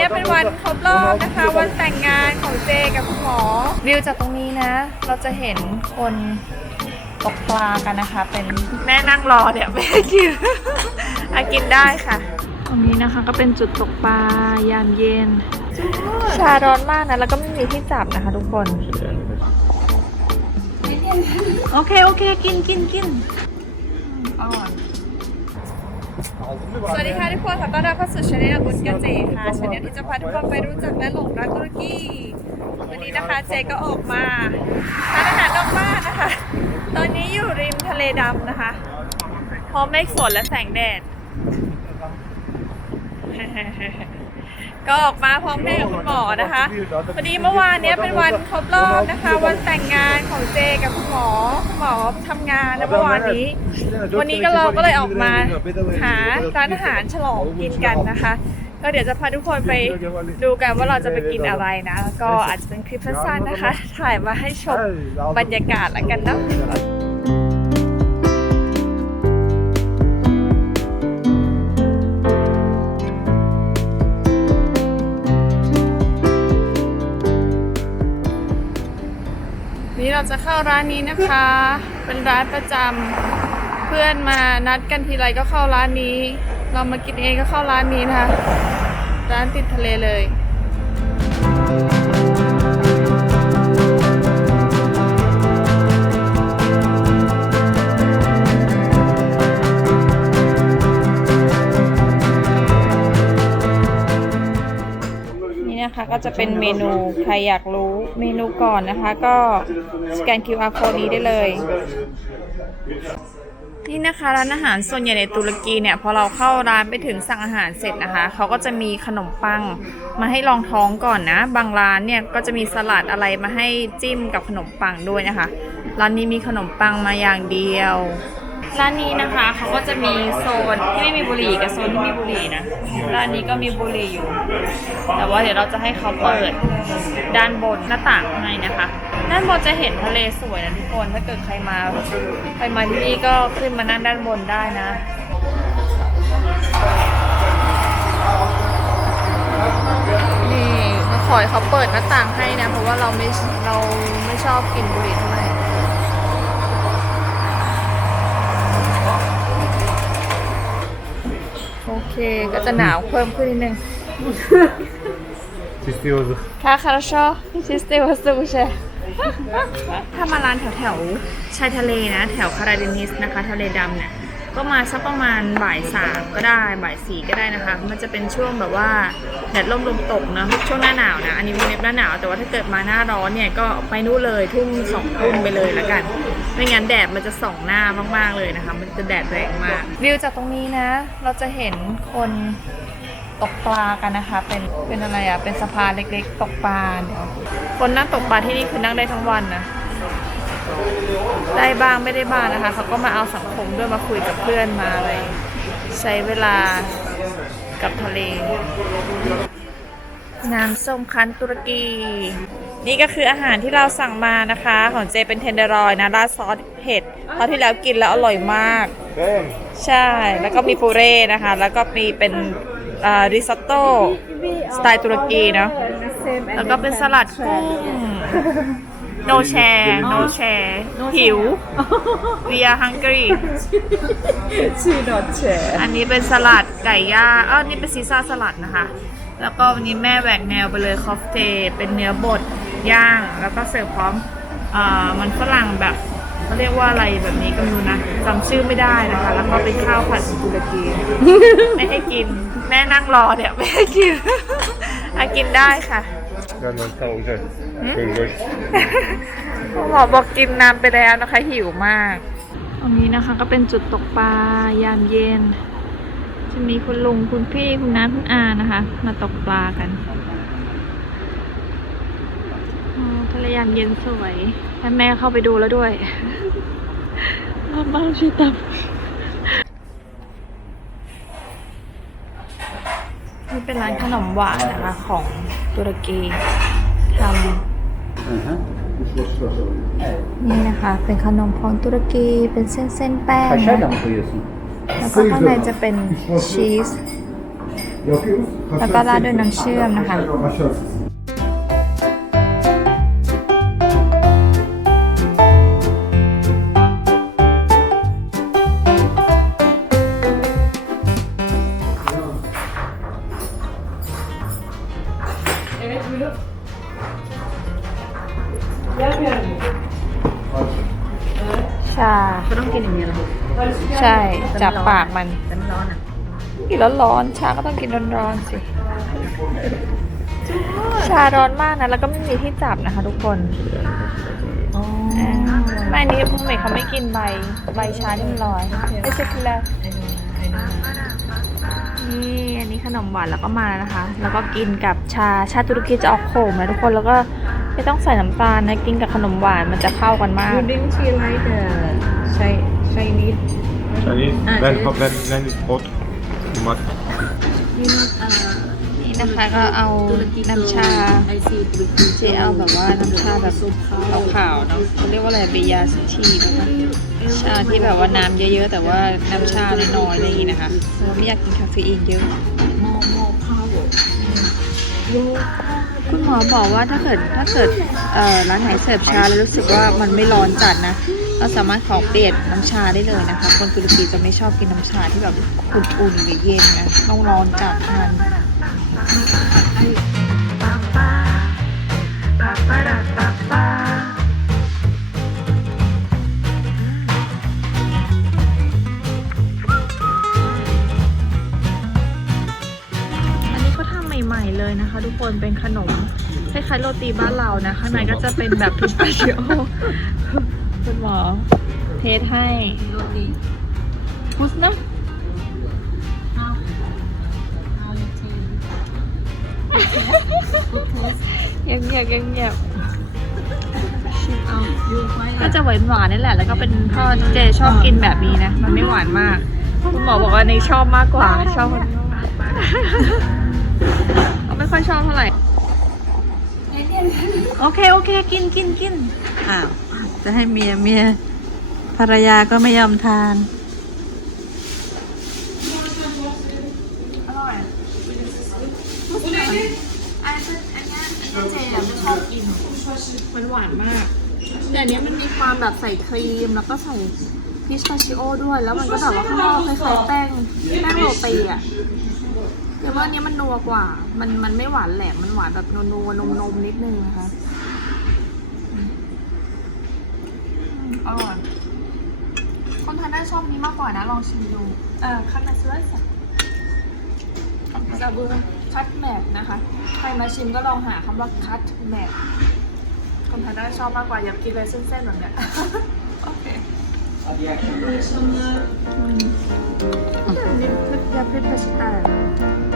นี้เป็นวันครบรอบนะคะ วันแต่งงานของเจกับคุณหมอ วิวจากตรงนี้นะ เราจะเห็นคนตกปลากันนะคะ เป็นแม่นั่งรอเนี่ยไม่ให้กินอากินได้ค่ะ ตรงนี้นะคะก็เป็นจุดตกปลายามเย็น ชาร้อนมากนะ แล้วก็ไม่มีที่จับนะคะทุกคน โอเค โอเค กินกินกินอ่อน สวัสดีค่ะทุกคนขอต้อนรับเข้าสู่ช anel บุญกะเจค่ะช anel ที่จะพาทุกคนไปรู้จักและหลงรักตุรกีวันนี้นะคะเจก็ออกมาทานอาหารนอกบ้านนะคะ ตอนนี้อยู่ริมทะเลดำนะคะพร้อมเมฆฝนและแสงแดด ก็ออกมาพร้อมแม่กับคุณหมอนะคะพอดีเมื่อวานเนี้ยเป็นวันครบรอบนะคะ วันแต่งงานของเจกับคุณหมอคุณหมอทำงานนะเมื่อวานนี้ วันนี้ก็เราก็เลยออกมาหาร้านอาหารฉลองกินกันนะคะ ก็เดี๋ยวจะพาทุกคนไปดูกันว่าเราจะไปกินอะไรนะแล้วก็อาจจะเป็นคลิปสั้นๆนะคะ ถ่ายมาให้ชมบรรยากาศแล้วกันเนาะ นี้เราจะเข้าร้านนี้นะคะ เป็นร้านประจำเพื่อนมานัดกันทีไรก็เข้าร้านนี้ เรามากินเองก็เข้าร้านนี้นะคะ ร้านติดทะเลเลย ก็จะเป็นเมนูใครอยากรู้เมนูก่อนนะคะ ก็สแกน QR code นี้ได้เลย นี่นะคะร้านอาหารส่วนใหญ่ในตุรกีเนี่ยพอเราเข้าร้านไปถึงสั่งอาหารเสร็จนะคะเขาก็จะมีขนมปังมาให้ลองท้องก่อนนะ บางร้านเนี่ยก็จะมีสลัดอะไรมาให้จิ้มกับขนมปังด้วยนะคะร้านนี้มีขนมปังมาอย่างเดียว ร้านนี้นะคะเขาก็จะมีโซนที่ไม่มีบุหรี่กับโซนที่มีบุหรี่นะ ร้านนี้ก็มีบุหรี่อยู่ แต่ว่าเดี๋ยวเราจะให้เขาเปิดด้านบนหน้าต่างให้นะคะ ด้านบนจะเห็นทะเลสวยนะทุกคน ถ้าเกิดใครมาใครมาที่นี่ก็ขึ้นมานั่งด้านบนได้นะนี่มาขอให้เขาเปิดหน้าต่างให้นะ เพราะว่าเราไม่เราไม่ชอบกลิ่นบุหรี่เท่าไหร่ โอเค ก็จะหนาวเพิ่มขึ้นนิดนึง Чистый воздух. ค่ะคาราชอชิสเตวัสตูเชถ้ามาร้านแถวแถวๆชายทะเลนะ แถวคาราเดนิสนะคะ ทะเลดำเนี่ย ก็มาสักประมาณบ่ายสามก็ได้ บ่ายสี่ก็ได้นะคะ มันจะเป็นช่วงแบบว่าแดดร่มลมตกเนอะช่วงหน้าหนาวนะ อันนี้วงเล็บหน้าหนาว แต่ว่าถ้าเกิดมาหน้าร้อนเนี่ยก็ไปนู่นเลยทุ่มสองทุ่มไปเลยละกัน ไม่งั้นแดดมันจะส่องหน้ามากๆเลยนะคะ มันจะแดดแรงมาก วิวจากตรงนี้นะ เราจะเห็นคนตกปลากันนะคะ เป็นเป็นอะไรอะ เป็นสะพานเล็กๆ ตกปลาเดี๋ยวคนนั่งตกปลาที่นี่คือนั่งได้ทั้งวันนะได้บ้างไม่ได้บ้างนะคะ เขาก็มาเอาสังคมด้วยมาคุยกับเพื่อนมาอะไรใช้เวลากับทะเล น้ำส้มคั้นตุรกี นี่ก็คืออาหารที่เราสั่งมานะคะ ของเจเป็นเทนเดอร์รอยนะราดซอสเผ็ดคราวที่แล้วกินแล้วอร่อยมาก Bam. ใช่แล้วก็มีปูเร่นะคะ แล้วก็มีเป็นริซอตโต้สไตล์ตุรกีเนาะแล้วก็เป็นสลัดกุ้ง no share no share หิว we are hungry ชื่อ not share อันนี้เป็นสลัดไก่ย่างอ้าวนี่เป็นซีซ่าสลัดนะคะ แล้วก็วันนี้แม่แหวกแนวไปเลยคอฟเทเป็นเนื้อบด ย่างแล้วก็เสิร์ฟพร้อมอ่อมันฝรั่งแบบเขาเรียกว่าอะไรแบบนี้ก็ไม่รู้นะจำชื่อไม่ได้นะคะ แล้วก็เป็นข้าวผัดตุรกีไม่ให้กิน แม่นั่งรอเนี่ยไม่ให้กินอากินได้ค่ะนอ men ta också. Fullväxt. หมอบอกกินน้ำไปแล้วนะคะหิวมาก ตรงนี้นะคะก็เป็นจุดตกปลายามเย็น จะมีคุณลุงคุณพี่คุณน้าคุณอานะคะ มาตกปลากัน ทะเลยามเย็นสวยแม่แม่เข้าไปดูแล้วด้วยบ้าๆชิตับนี่เป็นร้านขนมหวานนะคะของตุรกีทำนี่นะคะ เป็นขนมของตุรกีเป็นเส้นเส้นๆแป้งนะ Kaşarla mı koyuyorsun? แล้วก็ข้างในจะเป็นชีส แล้วก็ราดด้วยน้ำเชื่อมนะคะ ชา ก็ต้องกินอย่างนี้เหรอใช่ จับปากมันน้ำร้อนอะ กินร้อนๆ ชาก็ต้องกินร้อนๆสิ ชาร้อนมากนะ แล้วก็ไม่มีที่จับนะคะทุกคนอ๋ออ่าไม่อันนี้เมย์เขาไม่กินใบ ใบชาที่มันลอยไม่ใช่คือแล้ว นี่อันนี้ขนมหวานแล้วก็มาแล้วนะคะ แล้วก็กินกับชาชาตุรกีจะออกขมนะทุกคนแล้วก็ไม่ต้องใส่น้ำตาลนะกินกับขนมหวานมันจะเข้ากันมากยูดิ้งชีไลท์แต่ใช้ใช้นิด Chinese, Ah, then, Chinese. then, then it's hot. But นี่นอ่า นะคะก็เอาน้ำชาไอซีตุรกีเจเอาแบบว่าน้ำชาแบบขาวๆเนาะเขาเรียกว่าอะไรเบียาสทีนะคะชาที่แบบว่าน้ำเยอะๆ แต่ว่าน้ำชาน้อยๆอะไรอย่างงี้นะคะเพราะไม่อยากกินคาเฟอีนเยอะโมโมพาวเวอร์คุณหมอบอกว่าถ้าเกิดถ้าเกิดร้านไหนเสิร์ฟชาแล้วรู้สึกว่ามันไม่ร้อนจัดนะเราสามารถขอเปลี่ยนน้ำชาได้เลยนะคะ คนตุรกีจะไม่ชอบกินน้ำชาที่แบบอุ่นๆหรือเย็นนะต้องร้อนจัดทาน คะทุกคนเป็นขนมคล้ายๆโรตีบ้านเรานะ ข้างในก็จะเป็นแบบพิสตาชิโอคุณหมอเทสให้โรตีพุสเนาะเอาเอาทีเงียบเงียบเงียบเงียบเอายูไฟก็จะหวานหวานๆนี่แหละ แล้วก็เป็นพ่อเจชอบกินแบบนี้นะ มันไม่หวานมาก คุณหมอบอกว่าในชอบมากกว่า ชอบมันเขาไม่ ค่อยชอบเท่าไหร่ โอเค โอเค กินกินกินอ้าว จะให้เมียเมียภรรยาก็ไม่ยอมทาน อร่อยอันนี้อันนี้เจอะไม่ชอบกิน มันหวานมาก แต่อันเนี้ยมันมีความแบบใส่ครีมแล้วก็ใส่พิสตาชิโอด้วย แล้วมันก็แบบว่าข้างนอกคล้ายๆแป้งแป้งโรตีอะ แต่ว่าอันเนี้ยมันนัวกว่า มันมันไม่หวานแหลม มันหวานแบบนัวๆนมๆนิดนึงนะคะอืมอร่อย คนไทยน่าชอบนี้มากกว่านะ ลองชิมดู เอ่อคัตนาเซอร์สซาบูคัตแมทนะคะ ใครมาชิมก็ลองหาคำว่าคัตแมทคนไทยน่าชอบมากกว่า อยากกินเลยเส้นๆแบบเนี้ย โอเคอืมนี่คือ